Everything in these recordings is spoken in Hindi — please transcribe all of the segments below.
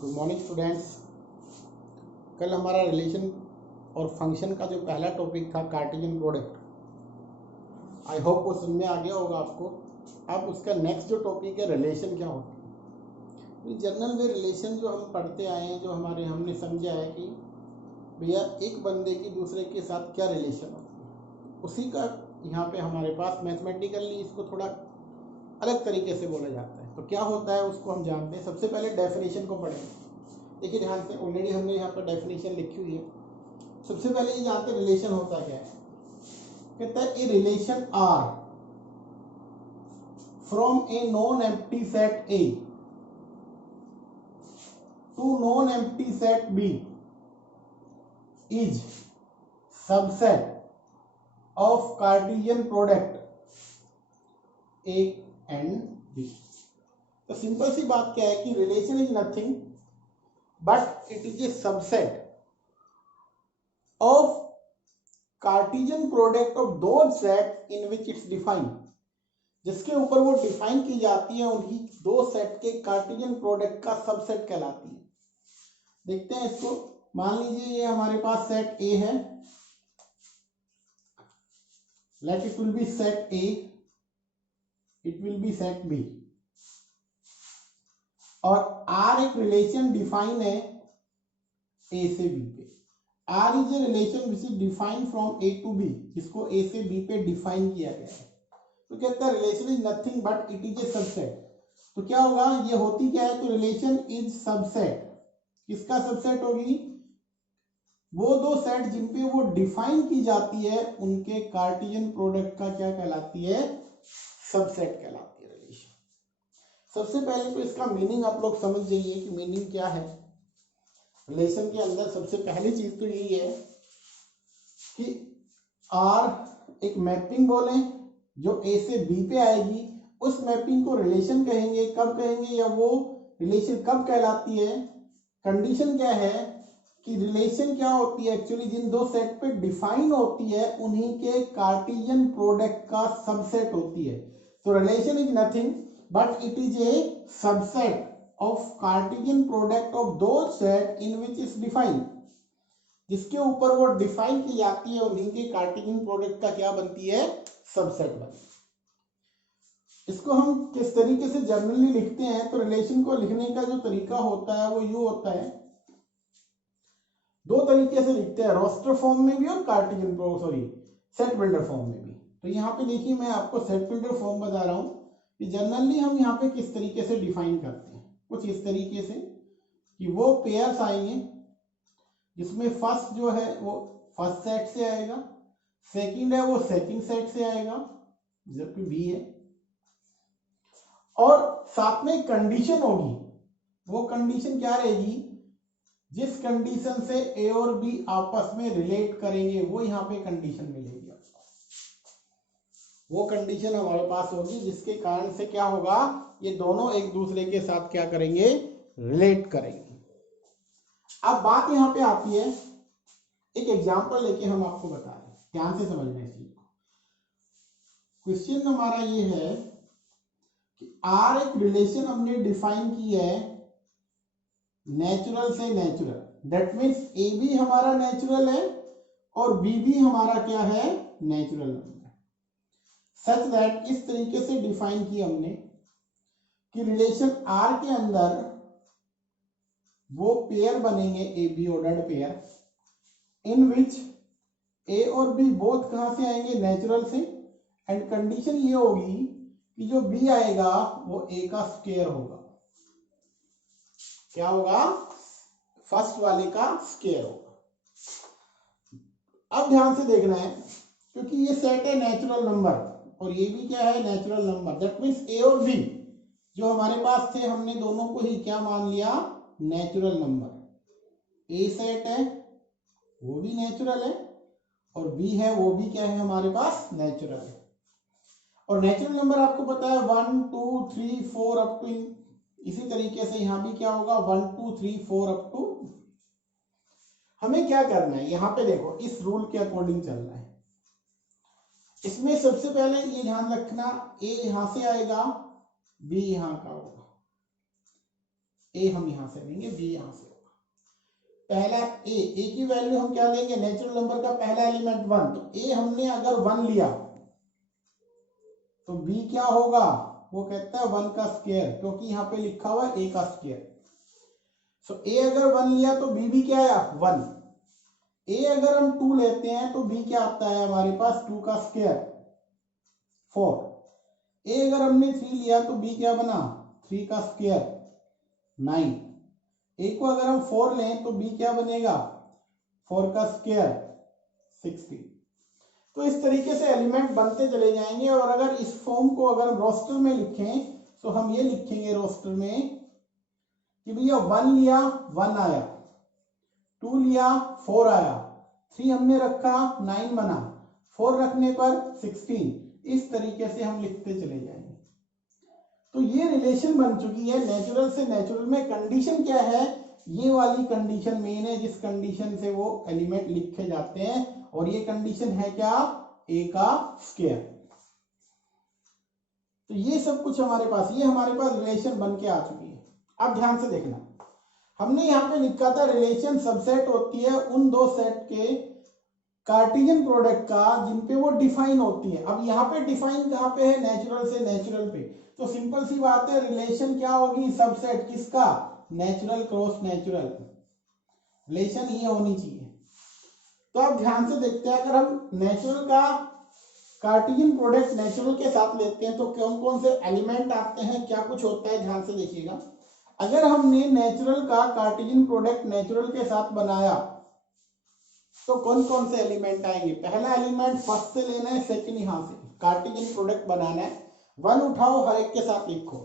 Good morning students. कल हमारा रिलेशन और फंक्शन का जो पहला टॉपिक था कार्टेशियन प्रोडक्ट, आई होप वो समझ में आ गया होगा आपको। अब उसका नेक्स्ट जो टॉपिक है रिलेशन क्या होती है। जनरल में रिलेशन जो हम पढ़ते आए हैं, जो हमने समझा है कि भैया एक बंदे की दूसरे के साथ क्या रिलेशन होती है, उसी का यहाँ पे हमारे पास मैथमेटिकली इसको थोड़ा अलग तरीके से बोला जाता है। तो क्या होता है उसको हम जानते हैं। सबसे पहले डेफिनेशन को पढ़ेंगे। देखिए ध्यान से, ऑलरेडी हमने यहाँ पर डेफिनेशन लिखी हुई है। सबसे पहले ये जानते हैं रिलेशन होता क्या है। कहता है a relation R from a non empty set A to non empty set B is subset of Cartesian product A and B. तो सिंपल सी बात क्या है कि relation is nothing but it is a subset of Cartesian product of those sets in which it's defined, जिसके ऊपर वो डिफाइन की जाती है उन्हीं दो सेट के कार्टेशियन प्रोडक्ट का सबसेट कहलाती है। देखते हैं इसको। मान लीजिए ये हमारे पास सेट ए है, let it will be set A, it will be set B, और आर एक रिलेशन डिफाइन है ए से बी पे। R is a relation which is defined from A to B, जिसको A से B पे डिफाइन किया गया है। तो कहता है relation is nothing but it is a subset. तो क्या होगा, ये होती क्या है, तो रिलेशन इज सबसेट। किसका सबसेट होगी, वो दो सेट जिन पे वो डिफाइन की जाती है उनके कार्टेशियन प्रोडक्ट का क्या कहलाती है, सबसेट कहलाती है रिलेशन। सबसे पहले तो इसका मीनिंग आप लोग समझ जाइए कि मीनिंग क्या है। रिलेशन के अंदर सबसे पहली चीज तो यही है कि आर एक मैपिंग बोले जो ए से बी पे आएगी, उस मैपिंग को रिलेशन कहेंगे। कब कहेंगे, या वो रिलेशन कब कहलाती है। कंडीशन क्या है कि रिलेशन क्या होती है, एक्चुअली जिन दो सेट पे डिफाइन होती है उन्हीं के कार्टेशियन प्रोडक्ट का सबसेट होती है। तो relation is nothing but it is a subset of Cartesian product of those set in which is defined, जिसके ऊपर वो डिफाइन की जाती है उन्हीं के कार्टेशियन प्रोडक्ट का क्या बनती है, सबसेट बनती है। इसको हम किस तरीके से जनरली लिखते हैं, तो रिलेशन को लिखने का जो तरीका होता है वो यूं होता है, दो तरीके से लिखते हैं, रोस्टर फॉर्म में भी और कार्टेशियन सेट बिल्डर फॉर्म में भी। तो यहाँ पे देखिए मैं आपको सेट बिल्डर फॉर्म बता रहा हूं कि जनरली हम यहाँ पे किस तरीके से डिफाइन करते हैं। कुछ इस तरीके से कि वो पेयर्स आएंगे जिसमें फर्स्ट जो है वो फर्स्ट सेट से आएगा, सेकंड है वो सेकंड सेट से आएगा जबकि बी है, और साथ में कंडीशन होगी। वो कंडीशन क्या रहेगी, जिस कंडीशन से ए और बी आपस में रिलेट करेंगे वो यहाँ पे कंडीशन मिलेगी आपको। वो कंडीशन हमारे पास होगी जिसके कारण से क्या होगा, ये दोनों एक दूसरे के साथ क्या करेंगे, रिलेट करेंगे। अब बात यहां पे आती है, एक एग्जांपल लेके हम आपको बता रहे हैं, ध्यान से समझना इस चीज को। क्वेश्चन हमारा ये है कि आर एक रिलेशन हमने डिफाइन की है नेचुरल से नेचुरल, दैट मीन्स ए भी हमारा नेचुरल है और बी भी हमारा क्या है, नेचुरल नंबर। सच दैट इस तरीके से डिफाइन की हमने कि रिलेशन आर के अंदर वो पेयर बनेंगे ए बी ऑर्डर्ड पेयर इन विच ए और बी बोथ कहां से आएंगे, नेचुरल से। एंड कंडीशन ये होगी कि जो बी आएगा वो ए का स्क्वायर होगा। क्या होगा, फर्स्ट वाले का स्क्वायर होगा। अब ध्यान से देखना है, क्योंकि ये सेट है नेचुरल नंबर और ये भी क्या है, नेचुरल नंबर। दैट मीन्स ए और बी जो हमारे पास थे हमने दोनों को ही क्या मान लिया, नेचुरल नंबर। ए सेट है वो भी नेचुरल है और बी है वो भी क्या है, हमारे पास नेचुरल है। और नेचुरल नंबर आपको पता है 1 2 3 4 अप टू, इसी तरीके से यहां भी क्या होगा 1 2 3 4 अप टू। हमें क्या करना है, यहां पे देखो इस रूल के अकॉर्डिंग चलना है। इसमें सबसे पहले ये ध्यान रखना, ए यहां से आएगा, बी यहां का होगा। ए हम यहां से लेंगे, बी यहां से होगा। पहला ए की वैल्यू हम क्या लेंगे, नेचुरल नंबर का पहला एलिमेंट 1, तो ए हमने अगर 1 लिया तो बी क्या होगा, वो कहता है 1 का स्क्वायर, क्योंकि यहाँ पे लिखा हुआ है ए का स्क्वायर। सो ए अगर 1 लिया तो बी भी क्या आया 1। ए अगर हम 2 लेते हैं तो बी क्या आता है हमारे पास 2 का स्क्वायर 4। ए अगर हमने 3 लिया तो बी क्या बना 3 का स्क्वायर 9। ए को अगर हम 4 लें तो बी क्या बनेगा 4 का स्क्वायर 16। तो इस तरीके से एलिमेंट बनते चले जाएंगे। और अगर इस फॉर्म को अगर रोस्टर में लिखें तो हम ये लिखेंगे रोस्टर में कि भैया 1 लिया 1 आया, 2 लिया 4 आया, 3 हमने रखा 9 बना, 4 रखने पर 16। इस तरीके से हम लिखते चले जाएंगे। तो ये रिलेशन बन चुकी है नेचुरल से नेचुरल में। कंडीशन क्या है, ये वाली कंडीशन मेन है जिस कंडीशन से वो एलिमेंट लिखे जाते हैं, और ये कंडीशन है क्या ए का स्क्वायर। तो ये सब कुछ हमारे पास, ये हमारे पास रिलेशन बन के आ चुकी है। अब ध्यान से देखना, हमने यहाँ पे लिखा था रिलेशन सबसेट होती है उन दो सेट के कार्टेशियन प्रोडक्ट का जिन पे वो डिफाइन होती है। अब यहाँ पे डिफाइन कहाँ पे है, नेचुरल से नेचुरल पे। तो सिंपल सी बात है, रिलेशन क्या होगी, सबसेट किसका, नेचुरल क्रॉस नेचुरल। रिलेशन ये होनी चाहिए। तो अब ध्यान से देखते हैं, अगर हम नेचुरल का कार्टेशियन प्रोडक्ट नेचुरल के साथ लेते हैं तो कौन कौन से एलिमेंट आते हैं, क्या कुछ होता है, ध्यान से देखिएगा। अगर हमने नेचुरल का कार्टेशियन प्रोडक्ट नेचुरल के साथ बनाया तो कौन कौन से एलिमेंट आएंगे। पहला एलिमेंट फर्स्ट से लेना है, सेकंड यहां से कार्टेशियन प्रोडक्ट बनाना है। 1 उठाओ, हर एक के साथ लिखो।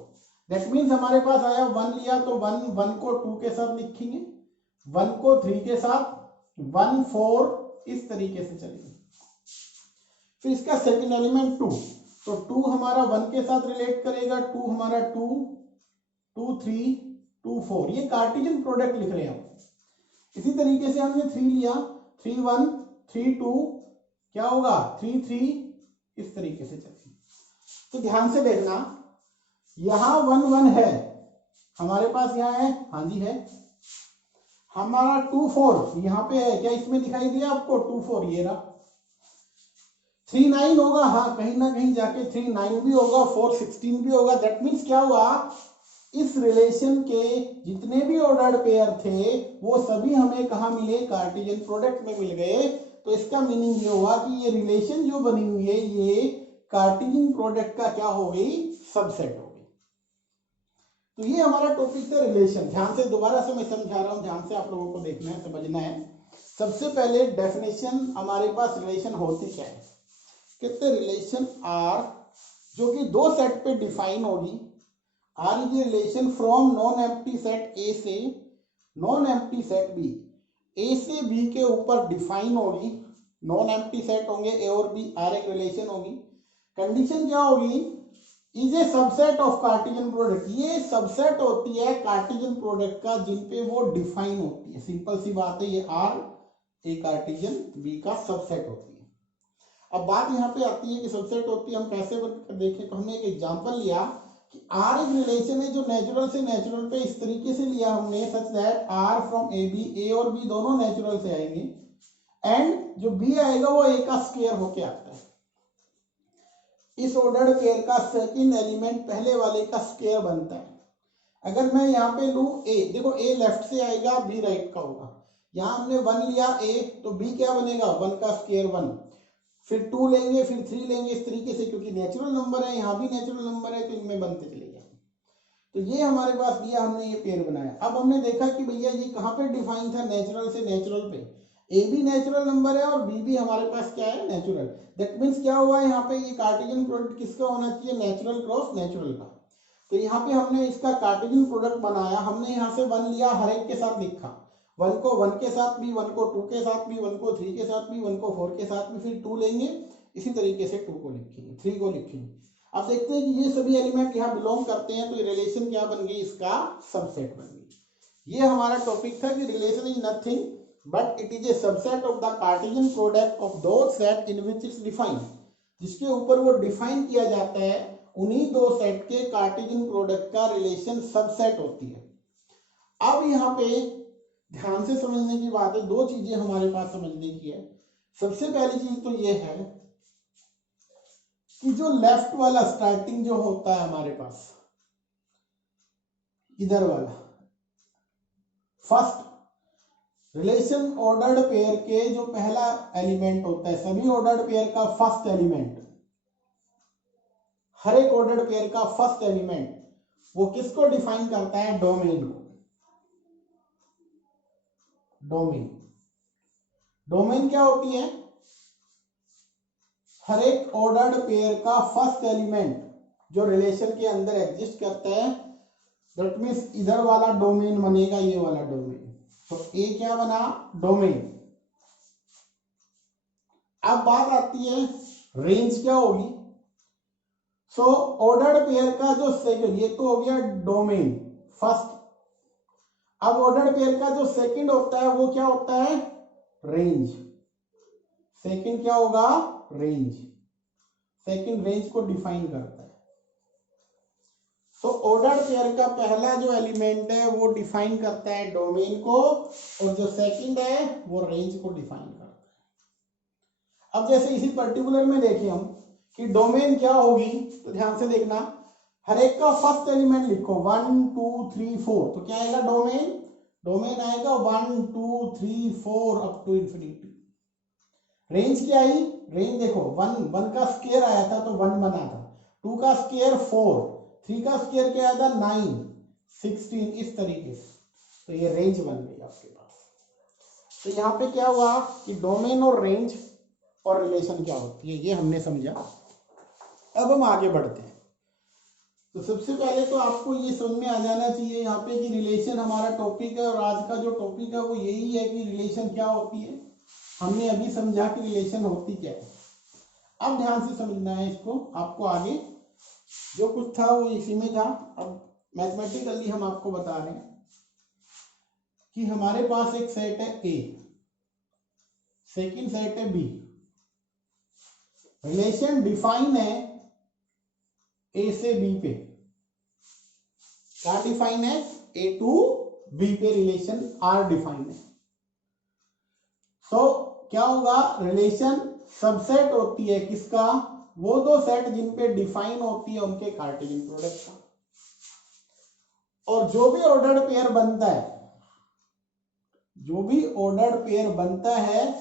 दैट मीन्स हमारे पास आया 1 लिया तो 1 को 2 के साथ लिखेंगे, 1 को 3 के साथ, 1 4, इस तरीके से चलेंगे। फिर इसका सेकंड एलिमेंट 2, तो 2 हमारा 1 के साथ रिलेट करेगा, 2 हमारा 2 2 3 2 4, ये कार्टेशियन प्रोडक्ट लिख रहे हैं हम। इसी तरीके से हमने 3 लिया, 3 1 3 2, क्या होगा 3 3, इस तरीके से चलेंगे। तो ध्यान से देखना, यहां 1 1 है हमारे पास, यहाँ है, हाँ जी है। हमारा 2 4 यहाँ पे है, क्या इसमें दिखाई दिया आपको 2 4, ये रहा। 3 9 होगा, हाँ कहीं ना कहीं जाके 3 9 भी होगा, 4 16 भी होगा। दैट मीन्स क्या हुआ, इस रिलेशन के जितने भी ऑर्डर्ड पेयर थे वो सभी हमें कहा मिले, कार्टेशियन प्रोडक्ट में मिल गए। तो इसका मीनिंग ये हुआ कि ये रिलेशन जो बनी हुई है ये कार्टेशियन प्रोडक्ट का क्या हो गई, सबसेट हो गई। तो ये हमारा टॉपिक था रिलेशन। ध्यान से दोबारा से मैं समझा रहा हूं, ध्यान से आप लोगों को देखना है, समझना है। सबसे पहले डेफिनेशन हमारे पास रिलेशन होती क्या है, कहते रिलेशन आर जो कि दो सेट पे डिफाइन होगी। R is a relation from non empty set A से non empty set B, A से बी के ऊपर डिफाइन होगी। नॉन एम्प्टी सेट होंगे ए और बी, आर एक रिलेशन होगी। कंडीशन क्या होगी, is a subset of Cartesian product, ये सबसेट होती है कार्टेशियन प्रोडक्ट का जिन पे वो डिफाइन होती है। सिंपल सी बात है, ये आर ए कार्टेशियन बी का सबसेट होती है। अब बात यहाँ पे आती है कि सबसेट होती है, हम कैसे देखें, तो हमने एक एग्जांपल लिया कि आर एक रिलेशन है जो नेचुरल से नेचुरल पे इस तरीके से लिया हमने, such that R from A B, A और बी दोनों नेचुरल से आएंगे, एंड जो बी आएगा वो ए का स्क्वायर होके आता है। इस ऑर्डर्ड पेयर का सेकंड एलिमेंट पहले वाले का स्क्वायर बनता है। अगर मैं यहाँ पे लू ए, देखो ए लेफ्ट से आएगा, बी राइट का होगा। यहाँ हमने 1 लिया ए, तो बी क्या बनेगा 1 का स्क्वायर 1, फिर 2 लेंगे, फिर 3 लेंगे, इस तरीके से, क्योंकि नेचुरल नंबर है, यहाँ भी नेचुरल नंबर है, तो इनमें बनते चले जाएंगे। तो ये हमारे पास दिया, हमने ये पेयर बनाया। अब हमने देखा कि भैया ये कहाँ पे डिफाइन था, नेचुरल से नेचुरल पे। ए भी नेचुरल नंबर है और बी भी हमारे पास क्या है, नेचुरल। दैट मीन्स क्या हुआ है, यहाँ पे ये कार्टेशियन प्रोडक्ट किसका होना चाहिए, नेचुरल क्रॉस नेचुरल का। तो यहाँ पे हमने इसका कार्टेशियन प्रोडक्ट बनाया, हमने यहाँ से 1 लिया, हर एक के साथ लिखा, 1 को 1 के साथ भी, 1 को 2 के साथ भी, 1 को 3 के साथ भी, 1 को 4 के साथ भी, फिर 2 लेंगे, इसी तरीके से 2 को लिखेंगे, 3 को लिखेंगे। अब देखते हैं कि ये सभी एलिमेंट यहाँ बिलोंग करते हैं, तो ये रिलेशन क्या बन गई, इसका सबसेट बन गई। ये हमारा टॉपिक था कि relation is nothing but it is a subset of the Cartesian product of दो set in which it's defined, जिसके ऊपर वो डिफाइन किया जाता है, उन्हीं दो सेट के कार्टेशियन प्रोडक्ट का रिलेशन सबसेट होती है। अब यहाँ पे ध्यान से समझने की बात है, दो चीजें हमारे पास समझने की है। सबसे पहली चीज तो ये है कि जो लेफ्ट वाला स्टार्टिंग जो होता है हमारे पास, इधर वाला फर्स्ट रिलेशन ऑर्डर्ड पेयर के जो पहला एलिमेंट होता है, सभी ऑर्डर्ड पेयर का फर्स्ट एलिमेंट, हर एक ऑर्डर्ड पेयर का फर्स्ट एलिमेंट वो किसको डिफाइन करता है? डोमेन को। डोमेन, डोमेन क्या होती है? हर एक ऑर्डर्ड पेयर का फर्स्ट एलिमेंट जो रिलेशन के अंदर एग्जिस्ट करता है, दैट मीन्स इधर वाला डोमेन बनेगा, ये वाला डोमेन। तो ए क्या बना? डोमेन। अब बात आती है रेंज क्या होगी? सो ऑर्डर्ड पेयर का जो सेकंड, ये तो हो गया डोमेन फर्स्ट। अब ऑर्डर्ड पेयर का जो सेकंड होता है वो क्या होता है? रेंज। सेकंड क्या होगा? रेंज। सेकंड रेंज को डिफाइन करता है। तो ऑर्डर्ड पेयर का पहला जो एलिमेंट है वो डिफाइन करता है डोमेन को, और जो सेकंड है वो रेंज को डिफाइन करता है। अब जैसे इसी पर्टिकुलर में देखें हम कि डोमेन क्या होगी, तो ध्यान से देखना, हर एक का फर्स्ट एलिमेंट लिखो 1 2 3 4, तो क्या आएगा? डोमेन। डोमेन आएगा 1 2 3 4 अप टू इंफिनिटी। रेंज क्या आई? रेंज देखो 1 का स्क्वायर आया था तो 1 बना था, 2 का स्क्वायर 4, 3 का स्क्वायर क्या आया था? 9 16, इस तरीके से। तो ये रेंज बन गई आपके पास। तो यहाँ पे क्या हुआ कि डोमेन और रेंज और रिलेशन क्या होती है, ये हमने समझा। अब हम आगे बढ़ते हैं। तो सबसे पहले तो आपको ये समझ में आ जाना चाहिए यहाँ पे कि रिलेशन हमारा टॉपिक है, और आज का जो टॉपिक है वो यही है कि रिलेशन क्या होती है। हमने अभी समझा कि रिलेशन होती क्या है। अब ध्यान से समझना है इसको, आपको आगे जो कुछ था वो इसी में था। अब मैथमेटिकली हम आपको बता रहे हैं कि हमारे पास एक सेट है ए, सेकंड सेट है बी। रिलेशन डिफाइन है ए से बी पे। क्या डिफाइन है? ए टू बी पे रिलेशन आर डिफाइन है। तो क्या होगा? रिलेशन सबसेट होती है किसका? वो दो सेट जिन पे डिफाइन होती है उनके कार्टेशियन प्रोडक्ट का। और जो भी ऑर्डर्ड पेयर बनता है, जो भी ऑर्डर्ड पेयर बनता है,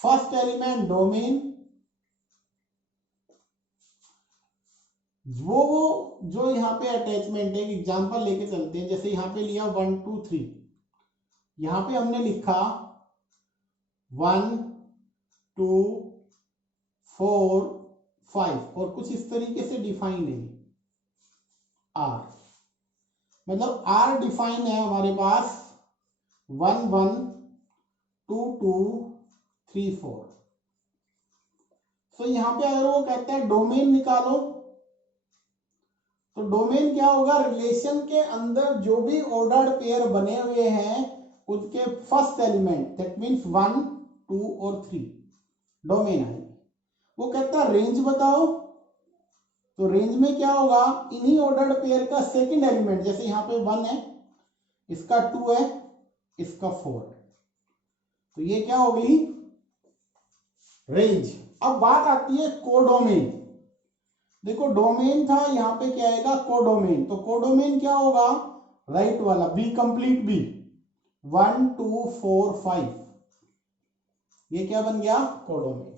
फर्स्ट एलिमेंट डोमेन, वो जो यहाँ पे अटैचमेंट है, एग्जांपल लेके चलते हैं। जैसे यहाँ पे लिया 1 2 3, यहाँ पे हमने लिखा 1 2 4 5, और कुछ इस तरीके से डिफाइन है आर। मतलब आर डिफाइन है हमारे पास 1 1 2 2 3 4। तो यहाँ पे अगर वो कहता है डोमेन निकालो, तो डोमेन क्या होगा? रिलेशन के अंदर जो भी ऑर्डर्ड पेयर बने हुए हैं उसके फर्स्ट एलिमेंट, दैट मींस 1 2 और 3 डोमेन आएंगे। वो कहता है रेंज बताओ, तो रेंज में क्या होगा? इन्हीं ऑर्डर्ड पेयर का सेकंड एलिमेंट, जैसे यहाँ पे 1 है, इसका 2 है, इसका 4 है, तो ये क्या हो गई? रेंज। अब बात आती है कोडोमेन। देखो डोमेन था, यहाँ पे क्या आएगा? कोडोमेन। तो कोडोमेन क्या होगा? राइट वाला बी, कंप्लीट बी, 1 2 4 5, ये क्या बन गया? कोडोमेन।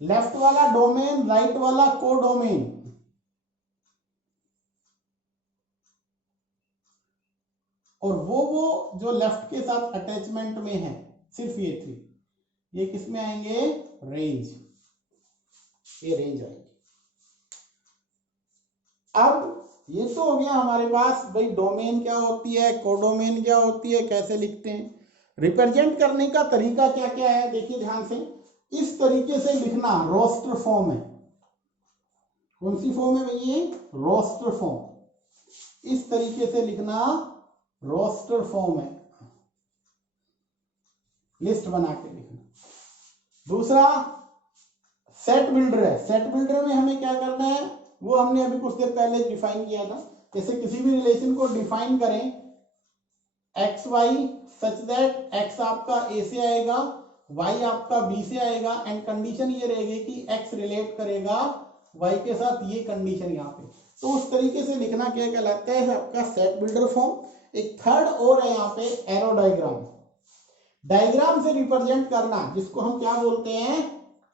लेफ्ट वाला डोमेन, राइट वाला कोडोमेन। और वो जो लेफ्ट के साथ अटैचमेंट में है, सिर्फ ये 3, ये किस में आएंगे? रेंज। ये रेंज आएंगे। अब ये तो हो गया हमारे पास भाई डोमेन क्या होती है, कोडोमेन क्या होती है, कैसे लिखते हैं। रिप्रेजेंट करने का तरीका क्या क्या है, देखिए ध्यान से। इस तरीके से लिखना रोस्टर फॉर्म है। कौन सी फॉर्म है भैया? Roster form. इस तरीके से लिखना रोस्टर फॉर्म है, लिस्ट बना के लिखना। दूसरा सेट बिल्डर है। सेट बिल्डर में हमें क्या करना है वो हमने अभी कुछ देर पहले डिफाइन किया था। जैसे किसी भी रिलेशन को डिफाइन करें X Y such that x आपका ए से आएगा, वाई आपका बी से आएगा, एंड कंडीशन ये रहेगी कि एक्स रिलेट करेगा वाई के साथ, ये कंडीशन यहाँ पे। तो उस तरीके से लिखना क्या कहलाता है आपका सेट बिल्डर फॉर्म। एक थर्ड और है यहाँ पे एरो डायग्राम, डायग्राम से रिप्रेजेंट करना, जिसको हम क्या बोलते हैं,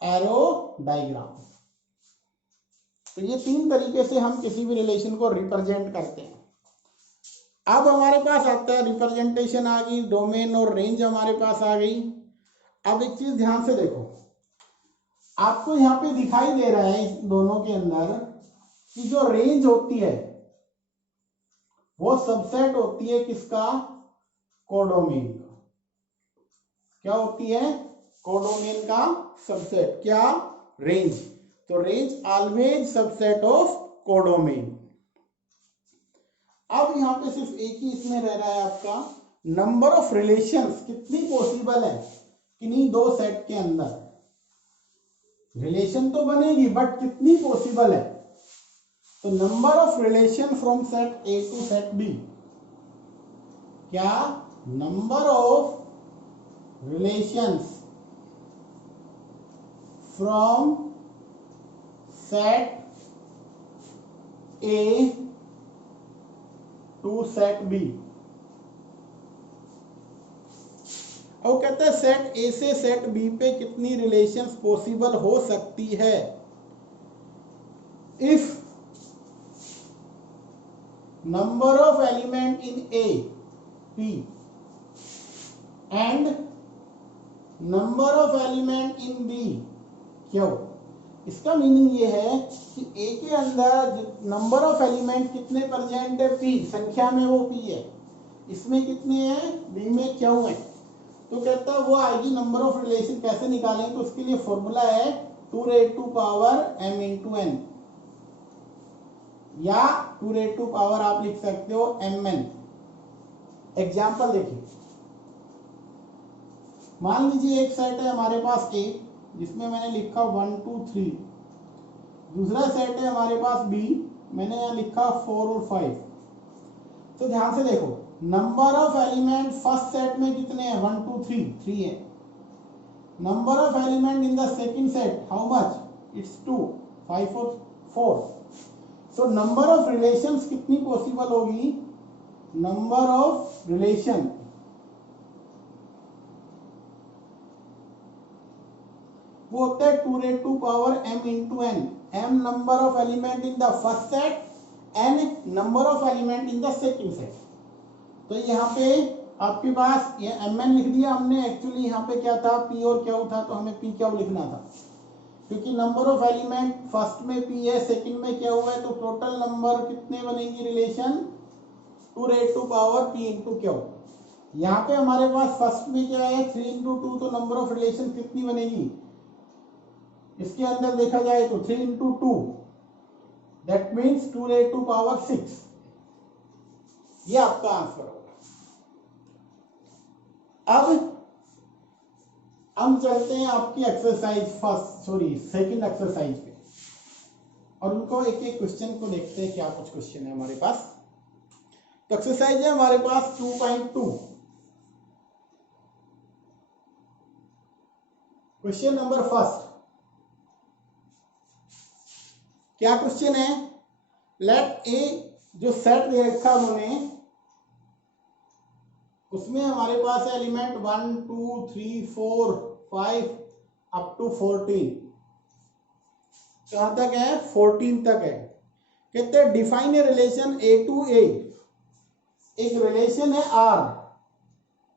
एरो डायग्राम। तो ये तीन तरीके से हम किसी भी रिलेशन को रिप्रेजेंट करते हैं। अब हमारे पास आता है रिप्रेजेंटेशन आ गई, डोमेन और रेंज हमारे पास आ गई। अब एक चीज ध्यान से देखो, आपको यहाँ पे दिखाई दे रहा है इस दोनों के अंदर कि जो रेंज होती है वो सबसेट होती है किसका, कोडोमेन का। क्या होती है, कोडोमेन का सबसेट। क्या, रेंज। तो range always subset of codomain. अब यहां पे सिर्फ एक ही इसमें रह रहा है आपका नंबर ऑफ रिलेशंस, कितनी पॉसिबल है किन्हीं दो सेट के अंदर। रिलेशन तो बनेगी बट कितनी पॉसिबल है। तो number of relation from set A to set B. क्या, number of relations from set A to set B. और कहते हैं सेट ए से सेट बी पे कितनी रिलेशंस पॉसिबल हो सकती है। If number of element in A P and number of element in B Q. इसका मीनिंग ये है कि ए के अंदर नंबर ऑफ एलिमेंट कितने प्रेजेंट है, पी, संख्या में वो पी है, इसमें कितने हैं, बी में क्यू है। तो कहता है वो आएगी नंबर ऑफ रिलेशन। कैसे निकालें, तो उसके लिए फॉर्मूला है 2m n, या 2 आप लिख सकते हो mn। एग्जाम्पल देखिए, मान लीजिए एक सेट है हमारे पास ए, जिसमें मैंने लिखा 1 2 3। दूसरा सेट है हमारे पास बी, मैंने यहाँ लिखा 4 और 5। तो ध्यान से देखो, number of element first set में कितने हैं, 1 2 3 है। Number of element in the second set how much, it's 2 5 और 4। सो नंबर ऑफ रिलेशंस कितनी पॉसिबल होगी, नंबर ऑफ रिलेशन वो होता है 2m n। m number of element in the first set, n number of element in the second set. तो यहाँ पे आपके पास ये mn लिख दिया हमने। एक्चुअली यहाँ पे क्या था, p और q था, तो हमें p q लिखना था, क्योंकि नंबर ऑफ एलिमेंट फर्स्ट में p है, सेकंड में q है। तो टोटल नंबर कितने बनेंगी रिलेशन, 2p इंटू q। यहाँ पे हमारे पास फर्स्ट में क्या है, 3 इंटू 2, तो नंबर ऑफ रिलेशन कितनी बनेगी, इसके अंदर देखा जाए तो 3 इंटू 2, दैट मीन्स 2 6। ये आपका आंसर होगा। अब हम चलते हैं आपकी एक्सरसाइज सेकंड एक्सरसाइज पे, और उनको एक एक क्वेश्चन को देखते हैं क्या कुछ क्वेश्चन है हमारे पास। तो एक्सरसाइज है हमारे पास 2.2। क्वेश्चन नंबर फर्स्ट, क्या क्वेश्चन है, लेट ए, जो सेट दे रखा उन्होंने, उसमें हमारे पास एलिमेंट 1 2 3 4 5 अप टू 14। कहां तक है, 14 तक है। कहते हैं define a relation A to A. एक रिलेशन है आर,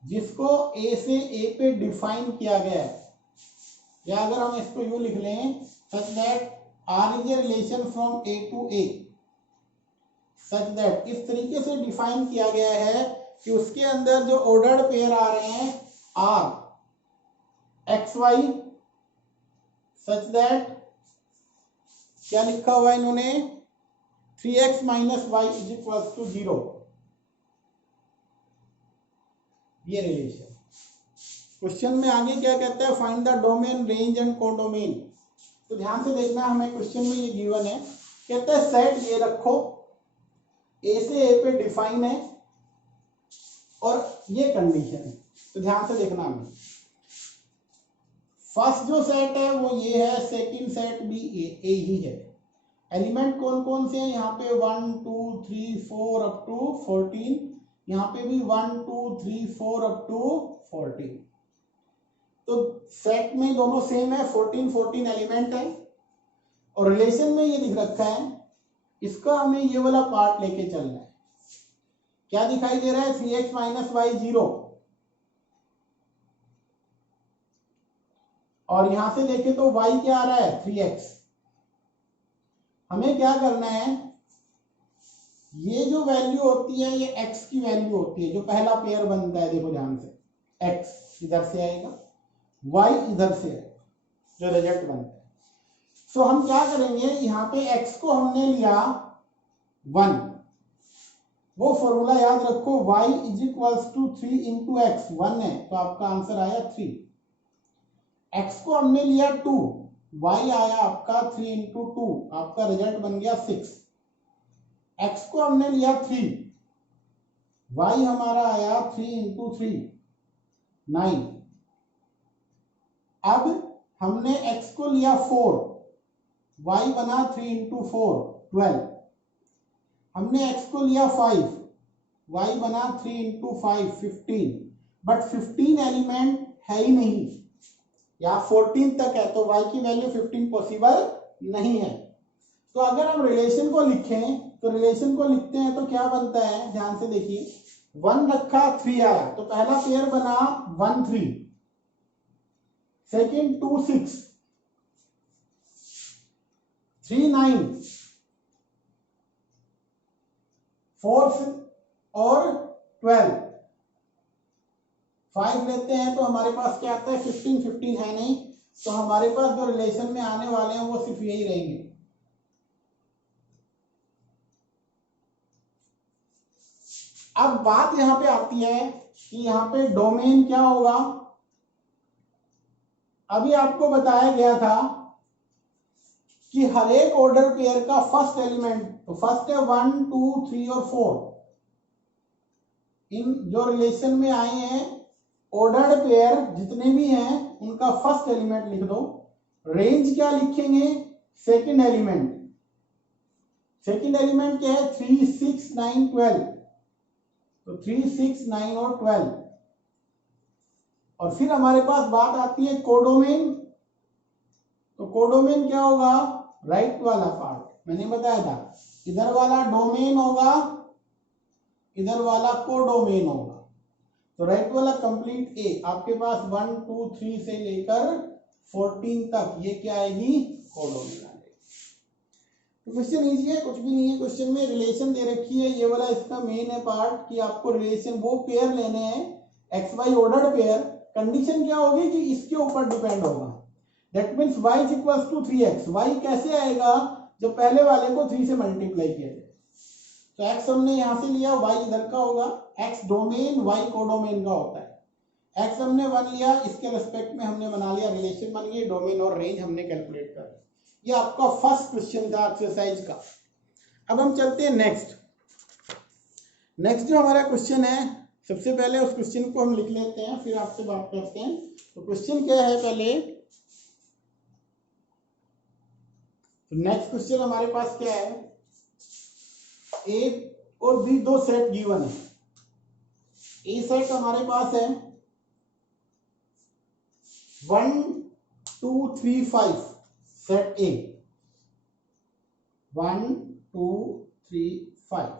जिसको ए से ए पे डिफाइन किया गया है, या अगर हम इसको यूं लिख लें, such that R is a relation from A to A, such that, इस तरीके से डिफाइन किया गया है कि उसके अंदर जो ऑर्डर्ड पेयर आ रहे हैं R x Y, such that क्या लिखा हुआ है इन्होंने, 3x minus y is equal to 0। ये रिलेशन। क्वेश्चन में आगे क्या कहता है, find the domain, range and codomain. तो ध्यान से देखना, हमें क्वेश्चन में ये गिवन है, कहता है सेट ये रखो, ए से ए पे डिफाइन है, और ये कंडीशन है। तो ध्यान से देखना हमें, फर्स्ट जो सेट है वो ये है, सेकंड सेट भी ए ही है। एलिमेंट कौन कौन से हैं यहाँ पे 1 2 3 4 अप टू 14, यहाँ पे भी 1 2 3 4 अप टू 14। तो सेट में दोनों सेम है, 14 14 एलिमेंट है। और रिलेशन में ये दिख रखा है, इसका हमें ये वाला पार्ट लेके चलना है। क्या दिखाई दे रहा है, 3x माइनस वाई 0, और यहां से देखें तो y क्या आ रहा है 3x। हमें क्या करना है, ये जो वैल्यू होती है ये x की वैल्यू होती है, जो पहला पेयर बनता है, देखो ध्यान से, x इधर से आएगा, y इधर से आएगा, जो रिजल्ट बनता है। सो हम क्या करेंगे, यहाँ पे x को हमने लिया 1, वो फॉर्मूला याद रखो, y is equals to 3 into x, 1 है तो आपका आंसर आया 3। x को हमने लिया 2, y आया आपका 3 इंटू 2, आपका रिजल्ट बन गया 6। x को हमने लिया 3, y हमारा आया 3 इंटू 3 9। अब हमने x को लिया 4, y बना 3 इंटू 4 12। हमने x को लिया 5, y बना 3 इंटू 5 15। बट 15 एलिमेंट है ही नहीं, या 14 तक है, तो y की वैल्यू 15 पॉसिबल नहीं है। तो अगर हम रिलेशन को लिखें, तो रिलेशन को लिखते हैं तो क्या बनता है, ध्यान से देखिए, 1 रखा 3 आया, तो पहला पेयर बना 1 3, सेकेंड 2 6, 3 9, 4 और 12, 5 लेते हैं तो हमारे पास क्या आता है 15, 15 है नहीं, तो हमारे पास जो रिलेशन में आने वाले हैं वो सिर्फ यही रहेंगे। अब बात यहां पे आती है कि यहाँ पे डोमेन क्या होगा। अभी आपको बताया गया था कि हर एक ऑर्डर पेयर का फर्स्ट एलिमेंट, तो फर्स्ट है 1 2 3 और 4, इन जो रिलेशन में आए हैं ऑर्डर्ड पेयर जितने भी हैं उनका फर्स्ट एलिमेंट लिख दो। रेंज क्या लिखेंगे, सेकंड एलिमेंट, सेकंड एलिमेंट क्या है 3 6 9 12, तो 3 6 9 और 12। और फिर हमारे पास बात आती है कोडोमेन, तो कोडोमेन क्या होगा, राइट वाला पार्ट, मैंने बताया था, इधर वाला डोमेन होगा, इधर वाला कोडोमेन होगा। तो राइट वाला कंप्लीट ए, आपके पास 1 2 3 से लेकर 14 तक, ये क्या आएगी, कोडोमेन आएगी। तो क्वेश्चन इजी है, कुछ भी नहीं है। क्वेश्चन में रिलेशन दे रखी है, ये वाला इसका मेन है पार्ट, कि आपको रिलेशन वो पेयर लेने हैं x y ordered pair. Condition क्या होगी कि इसके ऊपर डिपेंड होगा, that means y is equal to 3x। y कैसे आएगा, जब पहले वाले को 3 से मल्टीप्लाई किया जाए। तो x हमने यहां से लिया, y इधर का होगा, x डोमेन y कोडोमेन का होता है। x हमने 1 लिया, इसके रेस्पेक्ट में हमने बना लिया रिलेशन, बन गई, डोमेन और रेंज हमने कैलकुलेट कर लिया। ये आपका फर्स्ट क्वेश्चन था एक्सरसाइज का। अब हम चलते हैं नेक्स्ट। नेक्स्ट जो हमारा क्वेश्चन है, सबसे पहले उस क्वेश्चन को हम लिख लेते हैं, फिर आपसे बात करते हैं। तो क्वेश्चन क्या है पहले, तो नेक्स्ट क्वेश्चन हमारे पास क्या है, ए और बी दो सेट गिवन है। ए सेट हमारे पास है 1 2 3 5, सेट ए 1 2 3 5।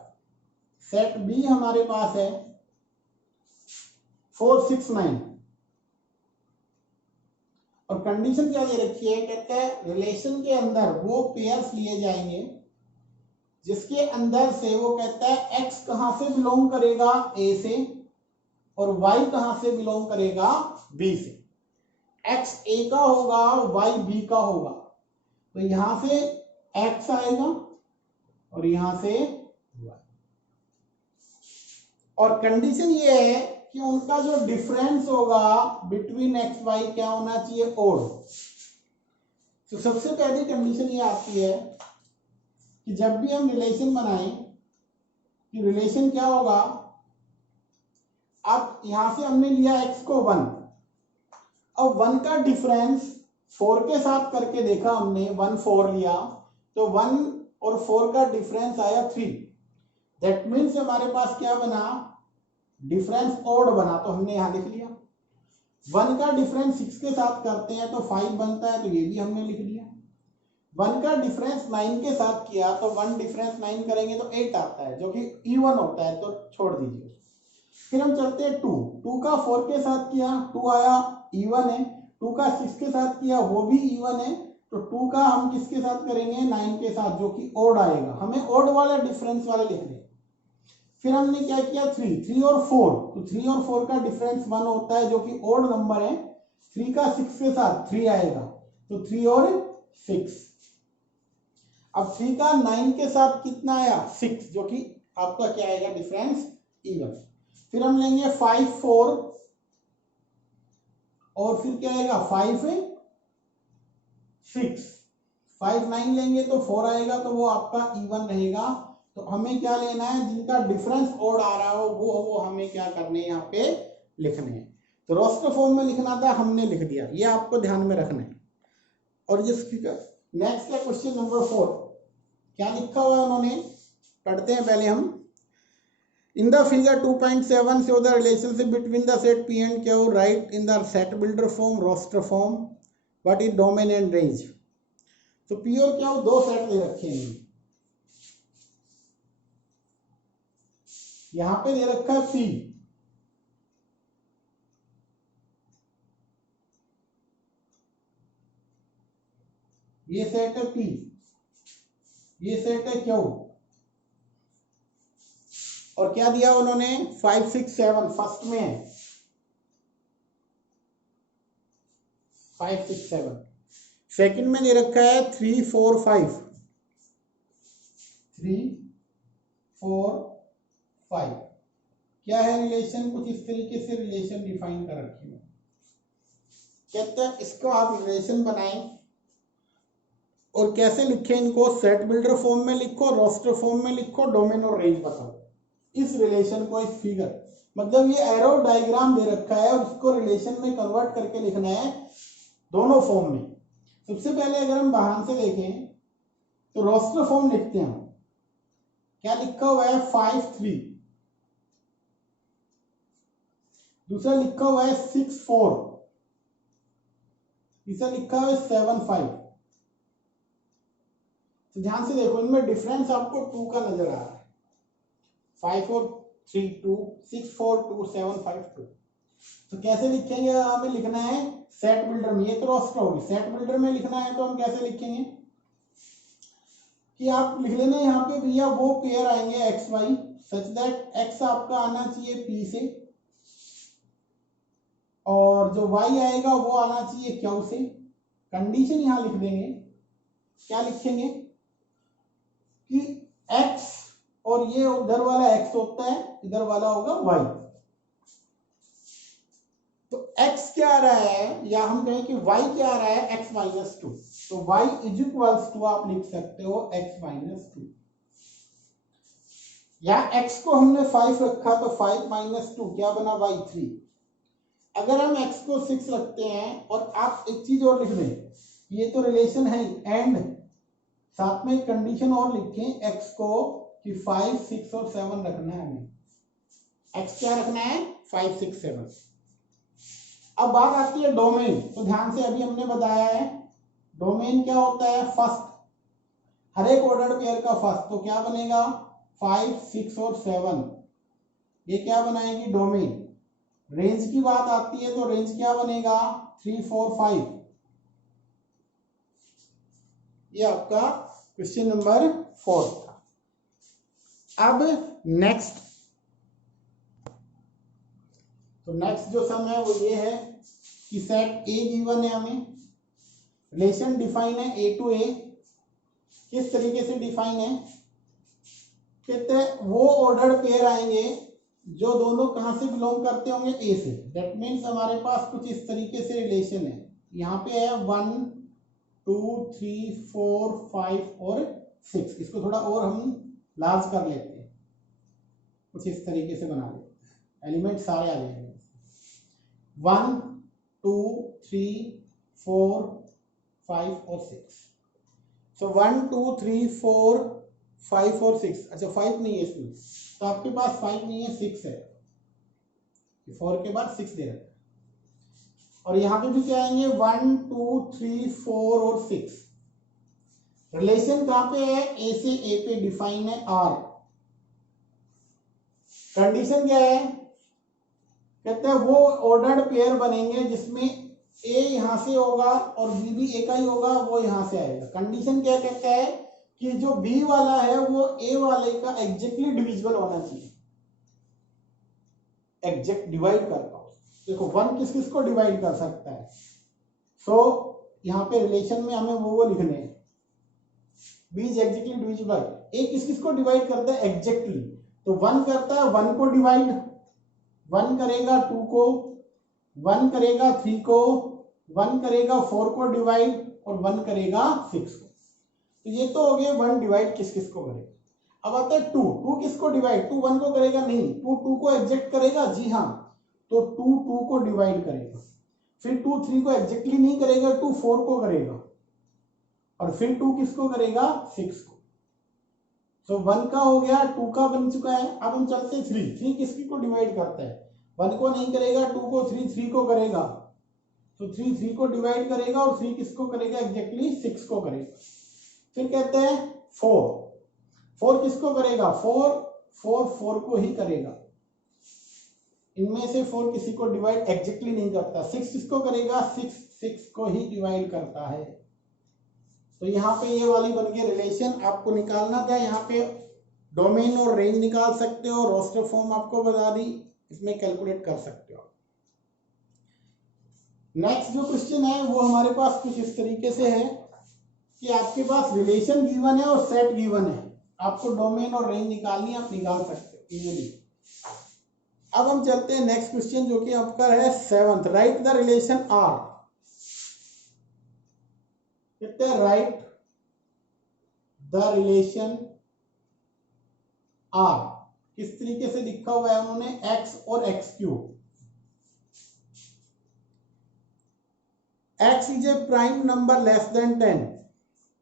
सेट बी हमारे पास है 4 6 9। और कंडीशन क्या दे रखी है, कहते हैं रिलेशन के अंदर वो पेयर्स लिए जाएंगे जिसके अंदर से वो कहता है x कहां से बिलोंग करेगा, a से, और y कहां से बिलोंग करेगा, b से। x a का होगा, y b का होगा, तो यहां से x आएगा और यहां से y। और कंडीशन ये है कि उनका जो डिफरेंस होगा बिटवीन एक्स वाई क्या होना चाहिए, ओड। तो सबसे पहली कंडीशन ये आती है कि जब भी हम रिलेशन बनाएं कि रिलेशन क्या होगा, अब यहां से हमने लिया x को 1, अब 1 का डिफरेंस 4 के साथ करके देखा हमने, 1 4 लिया तो 1 और 4 का डिफरेंस आया 3। दैट मीन्स हमारे पास क्या बना, डिफरेंस ऑड बना, तो हमने यहां लिख लिया। 1 का डिफरेंस 6 के साथ करते हैं तो 5 बनता है, तो ये भी हमने लिख दिया। 1 का डिफरेंस 9 के साथ किया तो 1 डिफरेंस 9 करेंगे तो 8 आता है, जो कि इवन होता है, तो छोड़ दीजिए। फिर हम चलते हैं 2 का 4 के साथ किया, 2 आया, इवन है। 2 का 6 के साथ किया, वो भी इवन है, तो 2 का हम किसके साथ करेंगे, 9 के साथ, जो कि ओड आएगा। हमें ओड वाला डिफरेंस वाले लिखने। फिर हमने क्या किया, 3 और 4, तो 3 और 4 का डिफरेंस 1 होता है, जो कि ओड नंबर है। 3 का 6 के साथ 3 आएगा, तो 3 और 6। अब 3 का 9 के साथ कितना आया, 6, जो कि आपका क्या आएगा, डिफरेंस इवन। फिर हम लेंगे 5 4 और फिर क्या आएगा, 5 6, 5 9 लेंगे तो 4 आएगा, तो वो आपका इवन रहेगा। तो हमें क्या लेना है, जिनका डिफरेंस ओड आ रहा हो वो हमें क्या करने हैं, यहाँ पे लिखने हैं। तो रोस्टर फॉर्म में लिखना था, हमने लिख दिया, ये आपको ध्यान में रखना है। और नेक्स्ट है क्वेश्चन नंबर 4। क्या लिखा हुआ है उन्होंने, पढ़ते हैं पहले हम। In the figure 2.7 show the relationship between the set P and Q. Write in the set builder form, roster form, what is domain and range. तो P और Q दो सेट दे रखे हैं, यहां पे दे रखा है P, ये सेट है P, ये सेट है Q, और क्या दिया उन्होंने, 5 6 7 फर्स्ट में है, 5 6 7। सेकंड में दे रखा है 3 4 5, 3 4 5। क्या है रिलेशन, कुछ इस तरीके से रिलेशन डिफाइन कर रखी है। कहते हैं इसको आप रिलेशन बनाएं, और कैसे लिखें इनको, सेट बिल्डर फॉर्म में लिखो, रोस्टर फॉर्म में लिखो, डोमेन और रेंज बताओ इस रिलेशन को। इस फिगर मतलब ये एरो डायग्राम दे रखा है, और इसको रिलेशन में कन्वर्ट करके लिखना है दोनों फॉर्म में। सबसे पहले अगर हम बाहर से देखें तो रोस्टर फॉर्म लिखते हैं, क्या लिखा हुआ है, 5 3, दूसरा लिखा हुआ है 6 4, तीसरा लिखा हुआ है 7 5। तो ध्यान से देखो, इनमें डिफरेंस आपको 2 का नजर आ रहा है, 5 4 3 2, 6 4 2 7 5 2। तो कैसे लिखेंगे, हमें लिखना है सेट बिल्डर में, ये तो रोस्टर होगी, सेट बिल्डर में लिखना है तो हम कैसे लिखेंगे कि आप लिख लेना यहाँ पे भैया वो पेयर आएंगे x Y, such that x आपका आना चाहिए पी से, और जो वाई आएगा वो आना चाहिए क्यू से। कंडीशन यहां लिख देंगे, क्या लिखेंगे कि x और ये उधर वाला x होता है, इधर वाला होगा y। तो x क्या आ रहा है, या हम कहें कि y क्या आ रहा है, x माइनस 2। तो y इज इक्वल्स टू आप लिख सकते हो x माइनस 2, या x को हमने 5 रखा तो 5 माइनस 2 क्या बना, y 3। अगर हम x को 6 रखते हैं, और आप एक चीज और लिख दें, ये तो रिलेशन है एंड साथ में कंडीशन और लिखें x को कि 5 6 और 7 रखना है हमें। x क्या रखना है, 5 6 7। अब बात आती है डोमेन, तो ध्यान से अभी हमने बताया है डोमेन क्या होता है, फर्स्ट, हर एक ऑर्डर पेयर का फर्स्ट, तो क्या बनेगा 5 6 और 7, ये क्या बनाएगी डोमेन। रेंज की बात आती है तो रेंज क्या बनेगा, 3 4 5। ये आपका क्वेश्चन नंबर 4 था। अब नेक्स्ट, तो नेक्स्ट जो सम है वो ये है कि सेट ए गिवन है, हमें रिलेशन डिफाइन है ए टू ए। किस तरीके से डिफाइन है, कहते हैं वो ऑर्डर पेयर आएंगे जो दोनों कहां से बिलोंग करते होंगे, ए से। दैट मीन्स हमारे पास कुछ इस तरीके से रिलेशन है, यहाँ पे है 1 2 3 4 5 और 6। इसको थोड़ा और हम लार्ज कर लेते हैं, कुछ इस तरीके से बना लेते हैं। एलिमेंट सारे आ जाएंगे 1 2 3 4 5 और 6। सो 1 2 3 4 5 और 6, अच्छा 5 नहीं है इसमें, तो आपके पास 5 नहीं है 6 है, 4 के बाद 6 दे रखा है। और यहाँ पे भी क्या आएंगे 1 2 3 4 और 6। रिलेशन कहाँ पे है, ए से ए पे डिफाइन है आर। कंडीशन क्या है, कहते हैं वो ऑर्डर्ड पेयर बनेंगे जिसमें ए यहां से होगा और बी भी ए का ही होगा, वो यहां से आएगा। कंडीशन क्या कहता है कि जो बी वाला है वो ए वाले का एग्जैक्टली डिविजिबल होना चाहिए, एग्जैक्ट डिवाइड कर पाओ। देखो 1 किस किस को डिवाइड कर सकता है, सो यहाँ पे रिलेशन में हमें वो लिखने हैं, बी इज एग्जैक्टली डिविजिबल। ए किस किस को डिवाइड करता है, एग्जैक्टली, तो 1 करता है 1 को डिवाइड, 1 करेगा 2 को, 1 करेगा 3 को, 1 करेगा 4 को डिवाइड और 1 करेगा 6 को। तो ये तो हो गया 1 डिवाइड किस किस को करेगा। अब आता है 2 किसको डिवाइड, 2 1 को करेगा नहीं, 2 को एग्जैक्ट करेगा, जी हाँ, तो 2 को डिवाइड करेगा। फिर 2 3 को एग्जैक्टली नहीं करेगा, 2 4 को करेगा, और फिर 2 किसको करेगा, 6 को। तो 1 का हो गया, 2 का बन चुका है। अब हम चलते हैं 3 किसकी को डिवाइड करता है, 1 को नहीं करेगा, 2 को, 3 को करेगा, तो 3 को डिवाइड करेगा, और 3 किसको करेगा, एग्जैक्टली 6 को करेगा। फिर कहते हैं 4 किसको करेगा, 4 को ही करेगा। इनमें से 4 किसी को डिवाइड एग्जैक्टली नहीं करता। 6 किसको करेगा, 6 को ही डिवाइड करता है। तो यहाँ पे ये वाली बन गई रिलेशन। आपको निकालना था, यहाँ पे डोमेन और रेंज निकाल सकते हो, रोस्टर फॉर्म आपको बता दी, इसमें कैलकुलेट कर सकते हो। नेक्स्ट जो क्वेश्चन है वो हमारे पास कुछ इस तरीके से है कि आपके पास रिलेशन गिवन है और सेट गिवन है, आपको डोमेन और रेंज निकालनी, आप निकाल सकते हो इजीली। अब हम चलते हैं नेक्स्ट क्वेश्चन जो कि आपका है 7th, right the relation are. कहते हैं राइट द रिलेशन आर। किस तरीके से लिखा हुआ है उन्होंने, x और x cube. x is a prime number less than 10,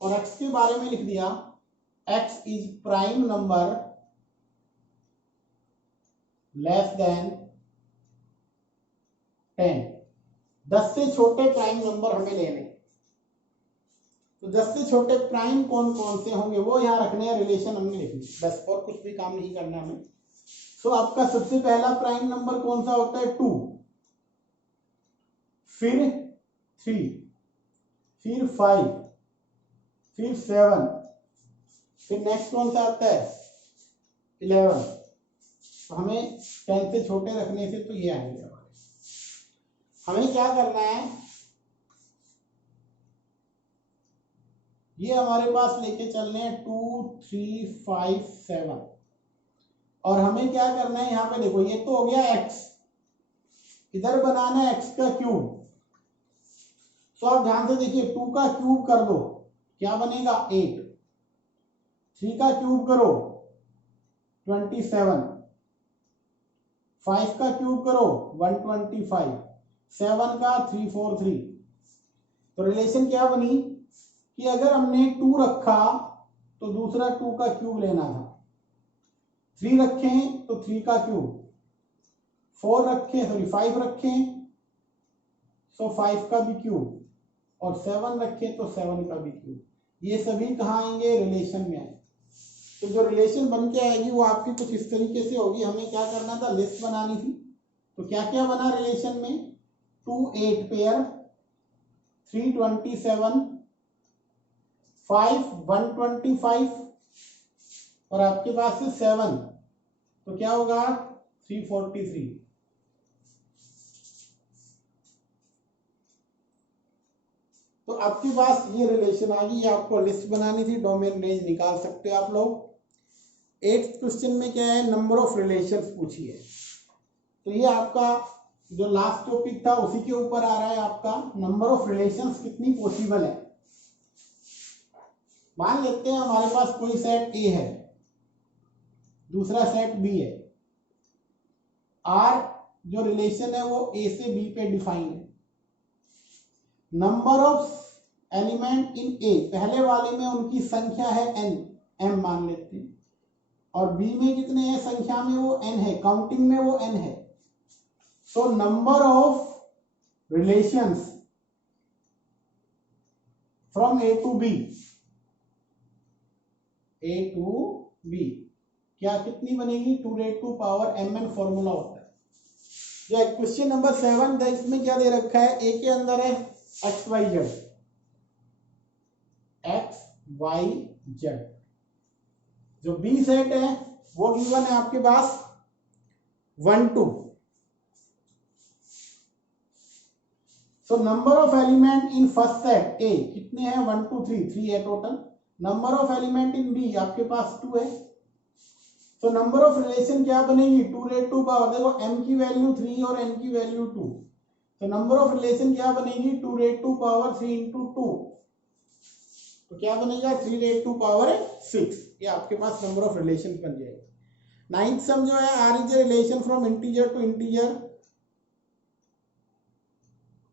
और x के बारे में लिख दिया x is prime number less than 10। 10 से छोटे प्राइम नंबर हमें लेने, तो 10 से छोटे प्राइम कौन कौन से होंगे वो यहाँ रखने हैं, रिलेशन हमने लिखनी, बस और कुछ भी काम नहीं करना हमें। सो आपका सबसे पहला प्राइम नंबर कौन सा होता है, 2, फिर 3, फिर 5, फिर 7, फिर नेक्स्ट कौन सा आता है 11। तो हमें 10 से छोटे रखने से तो ये आएंगे हमारे। हमें क्या करना है, ये हमारे पास लेके चलने हैं 2 3 5 7, और हमें क्या करना है, यहाँ पे देखो ये तो हो गया x, इधर बनाना है x का क्यूब। तो आप ध्यान से देखिए, 2 का क्यूब कर दो क्या बनेगा 8, 3 का क्यूब करो 27, 5 का क्यूब करो 125, 7 का 343। तो रिलेशन क्या बनी कि अगर हमने 2 रखा तो दूसरा 2 का क्यूब लेना था, 3 रखें तो 3 का क्यूब, 4 रखें, सॉरी 5 रखें तो 5 का भी क्यूब, और 7 रखें तो 7 का भी क्यूब। ये सभी कहाँ आएंगे, रिलेशन में आएंगे। तो जो रिलेशन बन के आएगी वो आपकी कुछ इस तरीके से होगी। हमें क्या करना था, लिस्ट बनानी थी। तो क्या क्या बना रिलेशन में, 2 8 पेयर, 3 27, 5 125, और आपके पास से 7, तो क्या होगा 343। तो आपके पास ये रिलेशन आ गई, आपको लिस्ट बनानी थी, डोमेन रेंज निकाल सकते हो आप लोग। 8th क्वेश्चन में क्या है, नंबर ऑफ रिलेशंस पूछी है। तो ये आपका जो लास्ट टॉपिक था उसी के ऊपर आ रहा है, आपका नंबर ऑफ रिलेशंस कितनी पॉसिबल है। मान लेते हैं हमारे पास कोई सेट ए है, दूसरा सेट बी है। आर जो रिलेशन है वो ए से बी पे डिफाइन है। नंबर ऑफ एलिमेंट इन ए, पहले वाले में उनकी संख्या है एन, एम मान लेते हैं, और बी में कितने हैं संख्या में वो एन है, काउंटिंग में वो एन है। So number of relations from A to B, A to B क्या कितनी बनेगी 2 m n फॉर्मूला होता है। जो क्वेश्चन नंबर 7 है इसमें क्या दे रखा है, ए के अंदर है x y z, x y z, जो बी सेट है वो गिवन है आपके पास 1 2। So number of element in first set A कितने हैं 1 2 3 है total. Number of element in B आपके पास 2 है। तो नंबर ऑफ रिलेशन क्या बनेगी 2 पावर, देखो m की वैल्यू 3 और n की वैल्यू 2, तो नंबर ऑफ रिलेशन क्या बनेगी 2 पावर 3 इंटू 2, तो क्या बनेगा 3 पावर 6। ये आपके पास नंबर ऑफ रिलेशन बन जाएगा। 9th सम जो है R is a relation from integer to integer.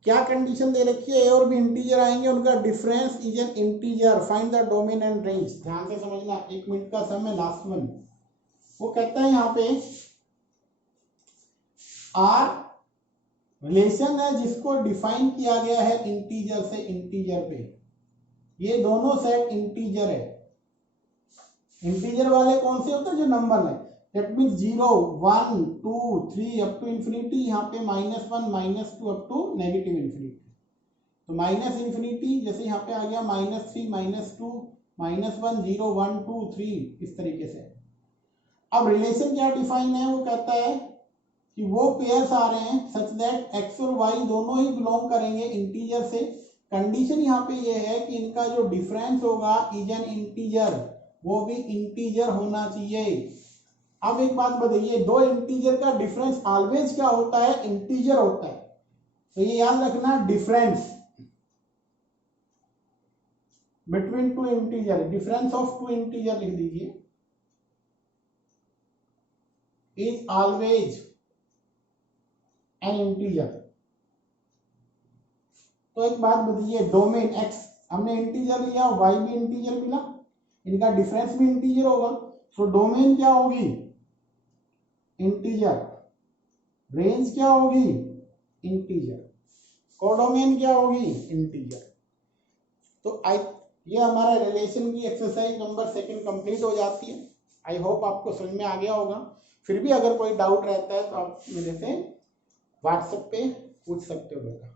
क्या कंडीशन दे रखी है, ए और बी इंटीजर आएंगे, उनका difference is an integer, find the domain and range. ध्यान से समझना, 1 मिनट का सम है लास्ट वन। वो कहता है यहाँ पे आर रिलेशन है जिसको डिफाइन किया गया है इंटीजर से इंटीजर पे। ये दोनों सेट इंटीजर है। इंटीजर वाले कौन से होते हैं, जो नंबर है, that means 0 1 2 3 up to infinity, यहाँ पे -1 -2 अप टू नेगेटिव इंफिनिटी। तो माइनस इंफिनिटी जैसे यहाँ पे आ गया -3 -2 -1 0 1 2 3, इस तरीके से। अब रिलेशन क्या डिफाइन है, वो कहता है कि वो पेयर्स आ रहे हैं सच दैट एक्स और वाई दोनों ही बिलोंग करेंगे इंटीजर से। कंडीशन यहाँ पे ये है कि इनका जो डिफरेंस होगा इज एन इंटीजर, वो भी इंटीजर होना चाहिए। अब एक बात बताइए, दो इंटीजर का डिफरेंस ऑलवेज क्या होता है, इंटीजर होता है। तो ये याद रखना, difference between two integer, difference of two integer लिख दीजिए, इज ऑलवेज एन इंटीजर। तो एक बात बताइए, डोमेन एक्स हमने इंटीजर लिया, वाई भी इंटीजर मिला, इनका डिफरेंस भी इंटीजर होगा। तो डोमेन क्या होगी, इंटीजर। रेंज क्या होगी, इंटीजर। कोडोमेन क्या होगी, इंटीजर। तो ये हमारा रिलेशन की एक्सरसाइज नंबर 2 कंप्लीट हो जाती है। आई होप आपको समझ में आ गया होगा। फिर भी अगर कोई डाउट रहता है तो आप मेरे से व्हाट्सएप पे पूछ सकते हो बेटा।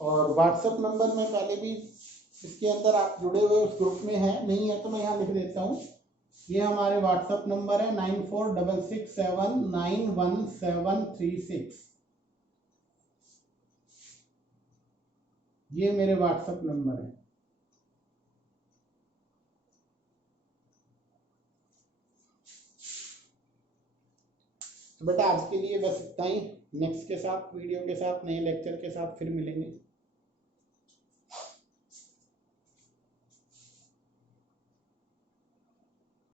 और व्हाट्सएप नंबर में पहले भी इसके अंदर आप जुड़े हुए उस ग्रुप में है, नहीं है तो मैं यहाँ लिख देता हूँ। ये हमारे व्हाट्सएप नंबर है 9466791736। ये मेरे व्हाट्सएप नंबर है। तो बेटा आज के लिए बस इतना ही। नेक्स्ट के साथ वीडियो के साथ नए लेक्चर के साथ फिर मिलेंगे।